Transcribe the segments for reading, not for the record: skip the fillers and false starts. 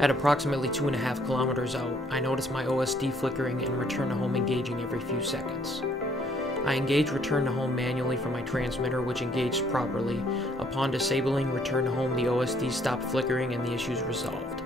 At approximately 2.5 kilometers out, I noticed my OSD flickering and return to home engaging every few seconds. I engaged return to home manually from my transmitter, which engaged properly. Upon disabling return to home, the OSD stopped flickering and the issues resolved.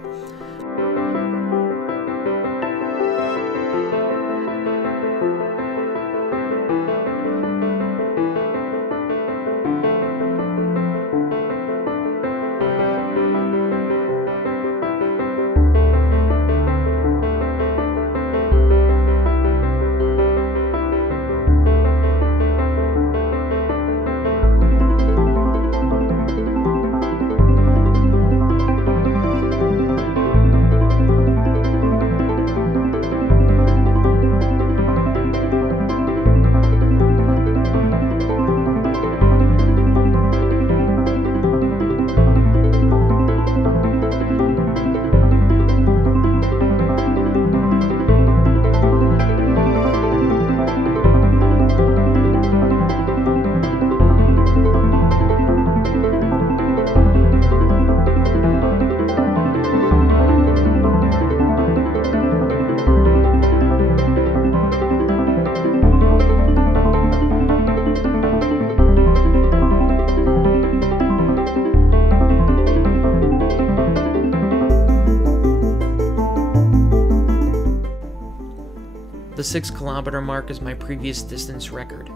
The 6-kilometer mark is my previous distance record.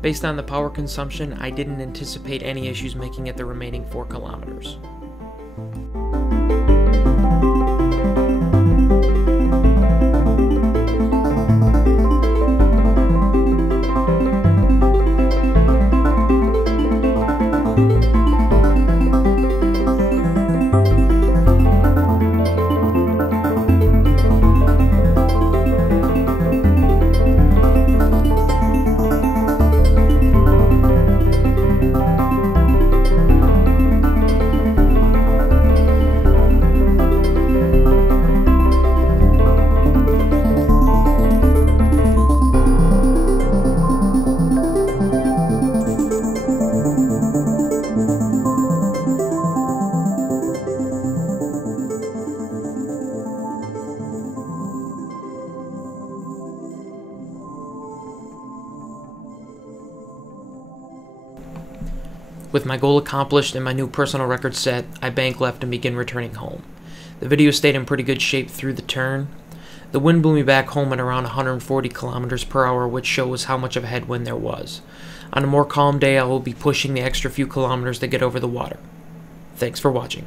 Based on the power consumption, I didn't anticipate any issues making it the remaining 4 kilometers. With my goal accomplished and my new personal record set, I bank left and begin returning home. The video stayed in pretty good shape through the turn. The wind blew me back home at around 140 kilometers per hour, which shows how much of a headwind there was. On a more calm day, I will be pushing the extra few kilometers to get over the water. Thanks for watching.